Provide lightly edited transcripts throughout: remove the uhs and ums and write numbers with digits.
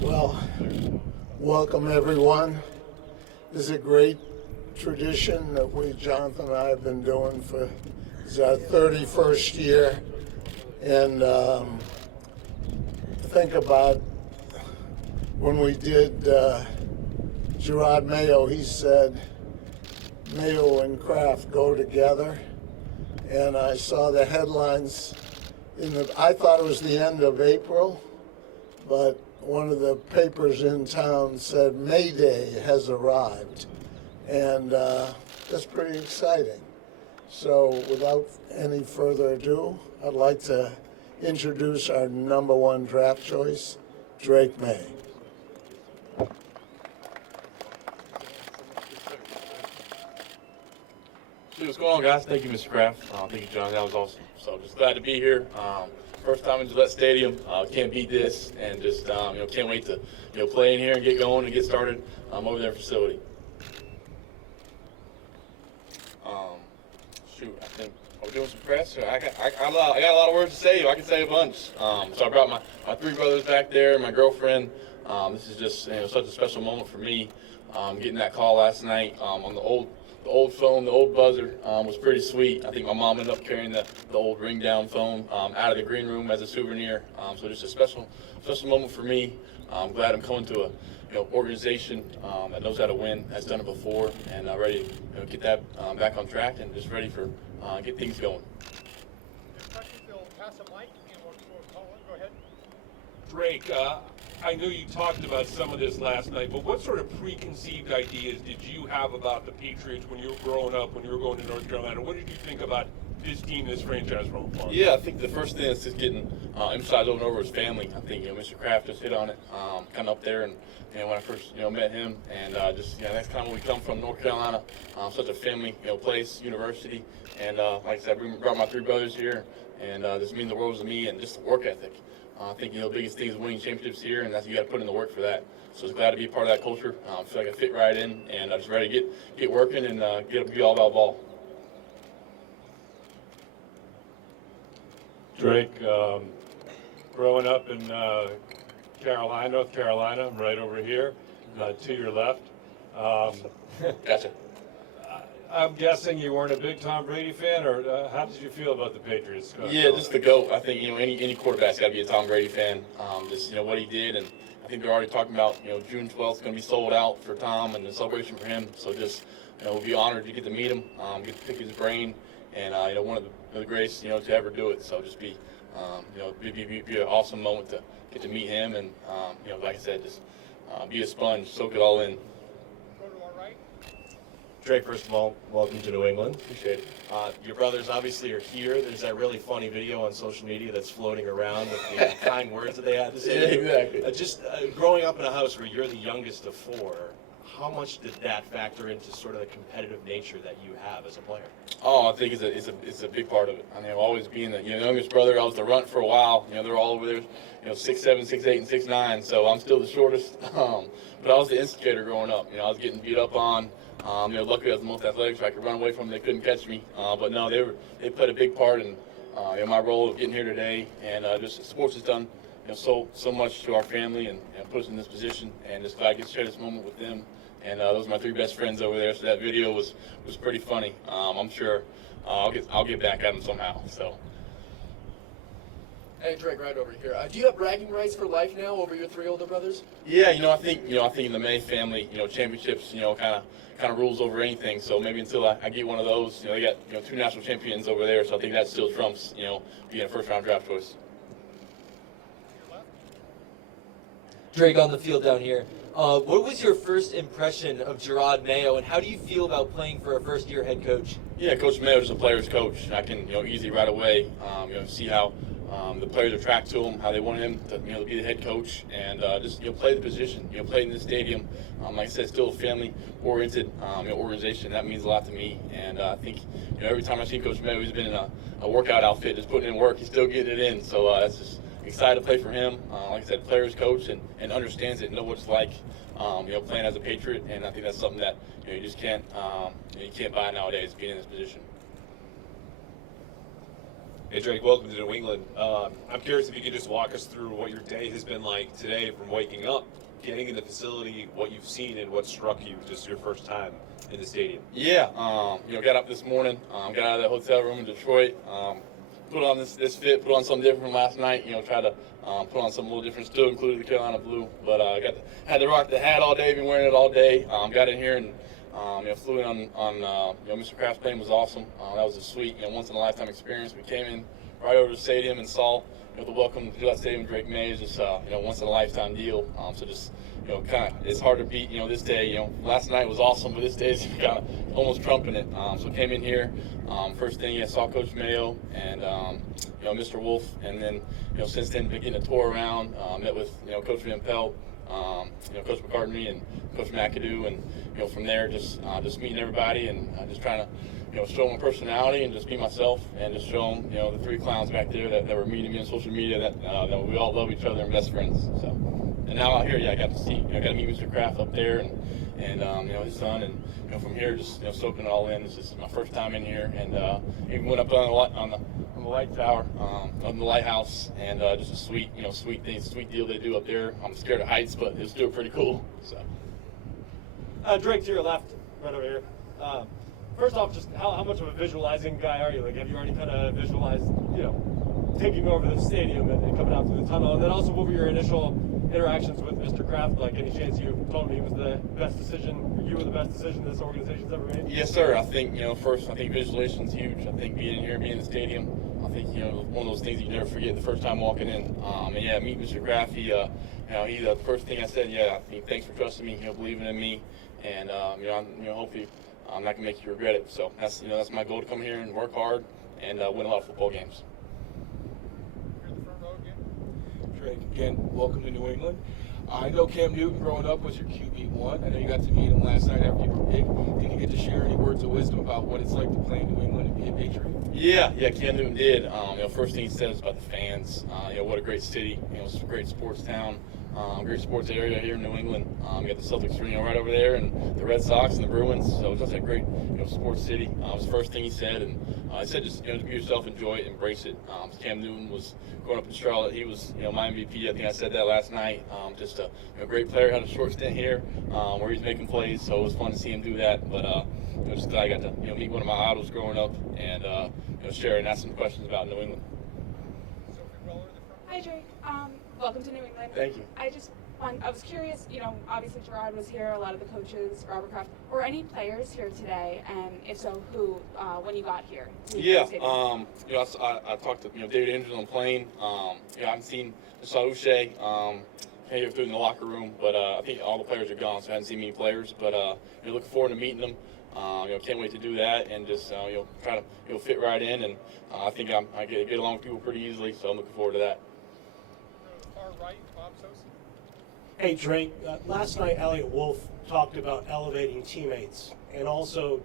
Well, welcome everyone. This is a great tradition that Jonathan and I have been doing for this is our 31st year. And think about when we did Gerard Mayo, he said Mayo and Kraft go together. And I saw the headlines I thought it was the end of April, but one of the papers in town said May Day has arrived, and that's pretty exciting. So without any further ado, I'd like to introduce our number one draft choice, Drake Maye. What's going on, guys? Thank you, Mr. Kraft. Thank you, John. That was awesome. So just glad to be here. First time in Gillette Stadium. Can't beat this, and just can't wait to play in here and get going and get started over there in the facility. I think are we doing some press? I got a lot of words to say. I can say a bunch. So I brought my three brothers back there, my girlfriend. This is just such a special moment for me. Getting that call last night on the old phone, the old buzzer was pretty sweet. I think my mom ended up carrying the old ring down phone out of the green room as a souvenir. So just a special moment for me. I'm glad I'm coming to a organization that knows how to win, has done it before, and ready to get that back on track and just ready for get things going. Go ahead. Drake, I know you talked about some of this last night, but what sort of preconceived ideas did you have about the Patriots when you were growing up, when you were going to North Carolina? What did you think about this team, this franchise from afar? Yeah, I think the first thing that's just getting emphasized over and over is family. I think Mr. Kraft just hit on it, kind of up there, and when I first met him, and that's kind of where we come from, North Carolina, such a family place, university, and like I said, I brought my three brothers here, and this means the world to me, and just the work ethic. I think the biggest thing is winning championships here, and that's you got to put in the work for that. So it's glad to be a part of that culture. I feel like I fit right in, and I'm just ready to get working and be all about ball. Drake, growing up in North Carolina, I'm right over here, to your left. Gotcha. I'm guessing you weren't a big Tom Brady fan, or how did you feel about the Patriots? Yeah, just the GOAT. I think any quarterback's got to be a Tom Brady fan. Just what he did, and I think they're already talking about June 12th is going to be sold out for Tom and the celebration for him. So just we'll be honored to get to meet him, get to pick his brain, and one of the greatest to ever do it. So just be be an awesome moment to get to meet him, and like I said, just be a sponge, soak it all in. Drake, first of all, welcome to New England. Appreciate it. Your brothers obviously are here. There's that really funny video on social media that's floating around with the kind words that they had to say. Yeah, exactly. Growing up in a house where you're the youngest of four, how much did that factor into sort of the competitive nature that you have as a player? Oh, I think it's a big part of it. I mean, always being the youngest brother, I was the runt for a while. They're all over there, 6'7", 6'8", and 6'9", so I'm still the shortest. But I was the instigator growing up. I was getting beat up on. Luckily I was the most athletic, so I could run away from them. They couldn't catch me. But no, they played a big part in my role of getting here today. And just sports has done so much to our family and put us in this position. And just glad I get to share this moment with them. And those are my three best friends over there. So that video was pretty funny. I'm sure I'll get back at them somehow. So. Hey, Drake, right over here. Do you have bragging rights for life now over your three older brothers? Yeah, I think in the Maye family, championships, kind of rules over anything. So maybe until I get one of those, they got two national champions over there. So I think that still trumps, being a first-round draft choice. Drake, on the field down here. What was your first impression of Gerard Mayo, and how do you feel about playing for a first-year head coach? Yeah, Coach Mayo is a player's coach. I can, easily right away, see how the players attract to him, how they want him to, be the head coach, and just play the position. Play in the stadium. Like I said, still a family-oriented organization. That means a lot to me, and I think every time I see Coach Mayo, he's been in a workout outfit, just putting in work. He's still getting it in. So that's excited to play for him. Like I said, player's coach and understands it, know what it's like, playing as a Patriot. And I think that's something that you just can't you can't buy nowadays, being in this position. Hey Drake, welcome to New England. I'm curious if you could just walk us through what your day has been like today, from waking up, getting in the facility, what you've seen, and what struck you just your first time in the stadium. Yeah, got up this morning, got out of the hotel room in Detroit, put on this fit, put on something different from last night. Try to put on something a little different. Still included the Carolina blue, but had to rock the hat all day. Been wearing it all day. Got in here and flew in on Mr. Kraft's plane was awesome. That was a sweet, once in a lifetime experience. We came in right over to the stadium and saw the welcome to Gillette Stadium. Drake Maye is just once in a lifetime deal. So just kind of it's hard to beat this day. Last night was awesome, but this day is kind of almost trumping it. So came in here. First thing, I saw Coach Mayo and Mr. Wolf, and then since then been getting a tour around. Met with Coach Van Pelt, Coach McCartney and Coach McAdoo, and from there just meeting everybody and just trying to show them my personality and just be myself and just show them the three clowns back there that were meeting me on social media that we all love each other and best friends. So and now out here, I got to see got to meet Mr. Kraft up there and his son, and from here just soaking it all in. This is my first time in here, and even went up on the light tower, on the lighthouse, and just a sweet sweet deal they do up there. I'm scared of heights, but it's still pretty cool. So Drake, to your left, right over here. First off, just how much of a visualizing guy are you? Like, have you already kind of visualized, taking over the stadium and coming out through the tunnel? And then also, what were your initial interactions with Mr. Kraft like? Any chance you told me he was the best decision, you were the best decision this organization's ever made? Yes, sir. I think first, I think visualization's huge. I think being here, being in the stadium, I think one of those things you never forget the first time walking in. And yeah, meet Mr. Kraft. He the first thing I said, I think thanks for trusting me, believing in me, and hopefully I'm not gonna make you regret it. So that's my goal, to come here and work hard and win a lot of football games. Drake, again, welcome to New England. I know Cam Newton growing up was your QB1. I know you got to meet him last night after you were big. Did you get to share any words of wisdom about what it's like to play in New England and be a Patriot? Yeah, Cam Newton did. First thing he said was about the fans. What a great city. It's a great sports town. Great sports area here in New England. You got the Celtics, right over there, and the Red Sox and the Bruins. So it's just a great, sports city. It was the first thing he said, and I said just, be yourself, enjoy it, embrace it. Cam Newton was growing up in Charlotte. He was, my MVP. I think I said that last night. Just a great player. Had a short stint here where he's making plays, so it was fun to see him do that. But just glad I got to, meet one of my idols growing up and share and ask some questions about New England. Hi, Drake. Welcome to New England. Thank you. I was curious, obviously Gerard was here, a lot of the coaches, Robert Kraft. Were any players here today? And if so, who, when you got here? Yeah, I talked to, David Andrews on the plane. I haven't seen, I saw Uche here through in the locker room, but I think all the players are gone, so I haven't seen many players. But looking forward to meeting them. Can't wait to do that and just, try to, fit right in. And I think I get along with people pretty easily, so I'm looking forward to that. Hey, Drake, last night Elliot Wolf talked about elevating teammates and also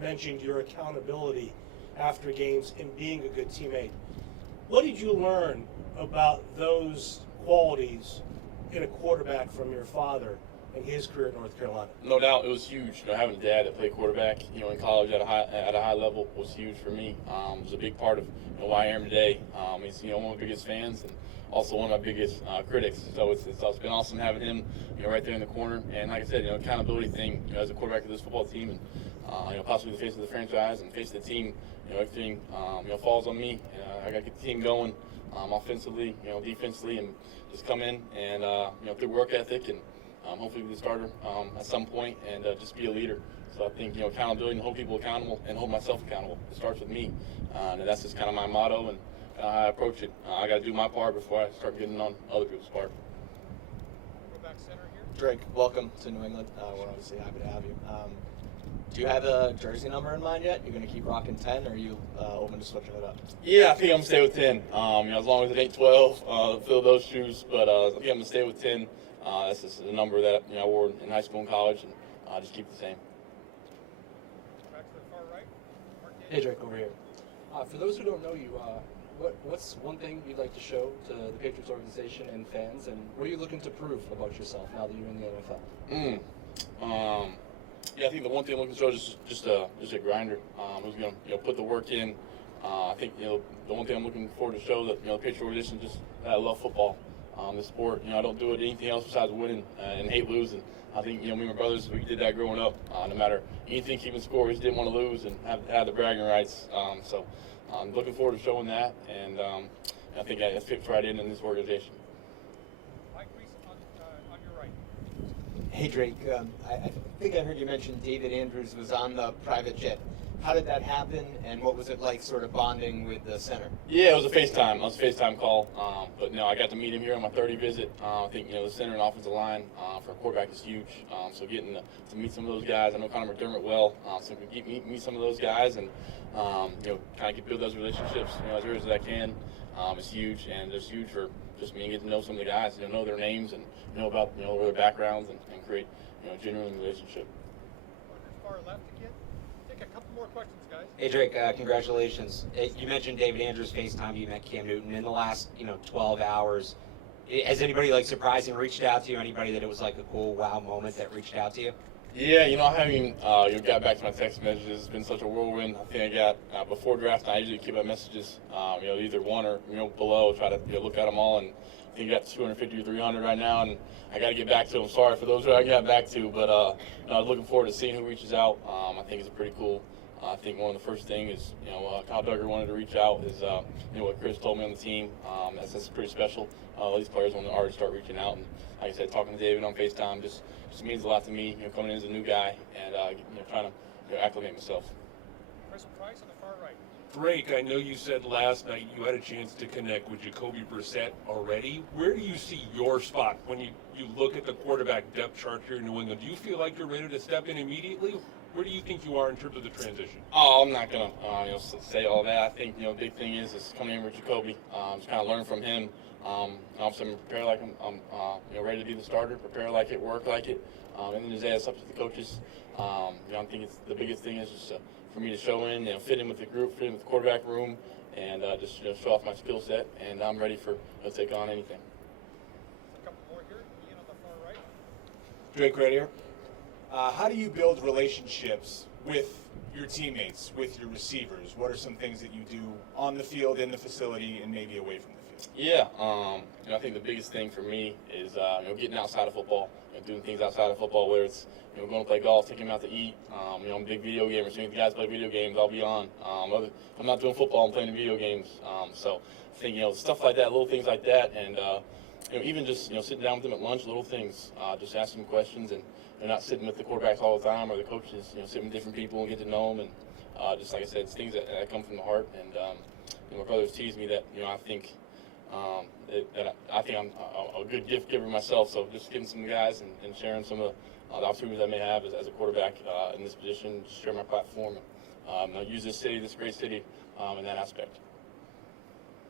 mentioned your accountability after games and being a good teammate. What did you learn about those qualities in a quarterback from your father and his career at North Carolina? No doubt, it was huge. Having a dad that played quarterback, in college at a high level was huge for me. It was a big part of why I am today. He's one of my biggest fans and also one of my biggest critics. So it's been awesome having him, right there in the corner. And like I said, accountability thing, as a quarterback of this football team, and possibly the face of the franchise and face of the team, everything, falls on me. I got to get the team going, offensively, defensively, and just come in and through work ethic and hopefully be the starter at some point and just be a leader. So I think accountability and hold people accountable and hold myself accountable. It starts with me, and that's just kind of my motto and how I approach it. I got to do my part before I start getting on other people's part. Go back center here. Drake, welcome to New England. We're obviously happy to have you. Do you have a jersey number in mind yet? You're going to keep rocking 10, or are you open to switching it up? Yeah, I think I'm going to stay with 10. As long as it ain't 12, fill those shoes. But I think I'm going to stay with 10. That's just the number that I wore in high school and college, and just keep it the same. Back to the far right. Hey, Drake, over here. For those who don't know you, What's one thing you'd like to show to the Patriots organization and fans, and what are you looking to prove about yourself now that you're in the NFL? Yeah, I think the one thing I'm looking to show is just a grinder who's going to put the work in. I think the one thing I'm looking forward to show that the Patriot organization just that I love football, the sport. I don't do it anything else besides winning and hate losing. I think me and my brothers, we did that growing up. No matter anything keeping score, we just didn't want to lose and have the bragging rights. So I'm looking forward to showing that, and I think it fits right in this organization. Mike Reese on your right. Hey Drake, I think I heard you mention David Andrews was on the private jet. How did that happen, and what was it like sort of bonding with the center? Yeah, it was a FaceTime. It was a FaceTime call. But I got to meet him here on my 30 visit. I think the center and offensive line for a quarterback is huge. So getting to meet some of those guys, I know Connor McDermott well. So meet some of those guys and kind of build those relationships as early as I can. It's huge, and it's huge for just me to get to know some of the guys, know their names and know about their backgrounds and create a genuine relationship. Far left again. Take a couple more questions, guys. Hey Drake, congratulations. You mentioned David Andrews FaceTime. You met Cam Newton in the last 12 hours. Has anybody surprising reached out to you? Anybody that it was like a cool wow moment that reached out to you? Yeah, I haven't got back to my text messages. It's been such a whirlwind. I think I got before draft. I usually keep my messages, either one or below. Try to look at them all, and I think I got 250 or 300 right now, and I got to get back to them. Sorry for those who I got back to, but I was looking forward to seeing who reaches out. I think it's pretty cool. I think one of the first things is, Kyle Duggar wanted to reach out is, what Chris told me on the team. That's pretty special. These players want to already start reaching out, and like I said, talking to David on FaceTime just means a lot to me. Coming in as a new guy and trying to acclimate myself. Chris Price on the far right. Drake, I know you said last night you had a chance to connect with Jacoby Brissett already. Where do you see your spot when you look at the quarterback depth chart here in New England? Do you feel like you're ready to step in immediately? Where do you think you are in terms of the transition? Oh, I'm not gonna say all that. I think the big thing is coming in with Jacoby, just kind of learn from him. Obviously, I'm prepared like I'm ready to be the starter. Prepare like it, work like it. And then it's up to the coaches. I think the biggest thing is just for me to show in, fit in with the group, fit in with the quarterback room, and just show off my skill set. And I'm ready for take on anything. A couple more here. Ian on the far right. Drake right here. How do you build relationships with your teammates, with your receivers? What are some things that you do on the field, in the facility, and maybe away from the field? Yeah, I think the biggest thing for me is getting outside of football, doing things outside of football, whether it's going to play golf, taking them out to eat. I'm a big video gamer. Seeing the guys play video games, I'll be on. I'm not doing football, I'm playing video games. So I think stuff like that, little things like that, and even just sitting down with them at lunch, little things, just asking them questions, and they're not sitting with the quarterbacks all the time or the coaches. Sitting with different people and get to know them, and just like I said, it's things that come from the heart. And my brothers tease me that I think. I think I'm a good gift giver myself, so just getting some guys and sharing some of the opportunities I may have as a quarterback in this position, just share my platform, and use this city, this great city, in that aspect.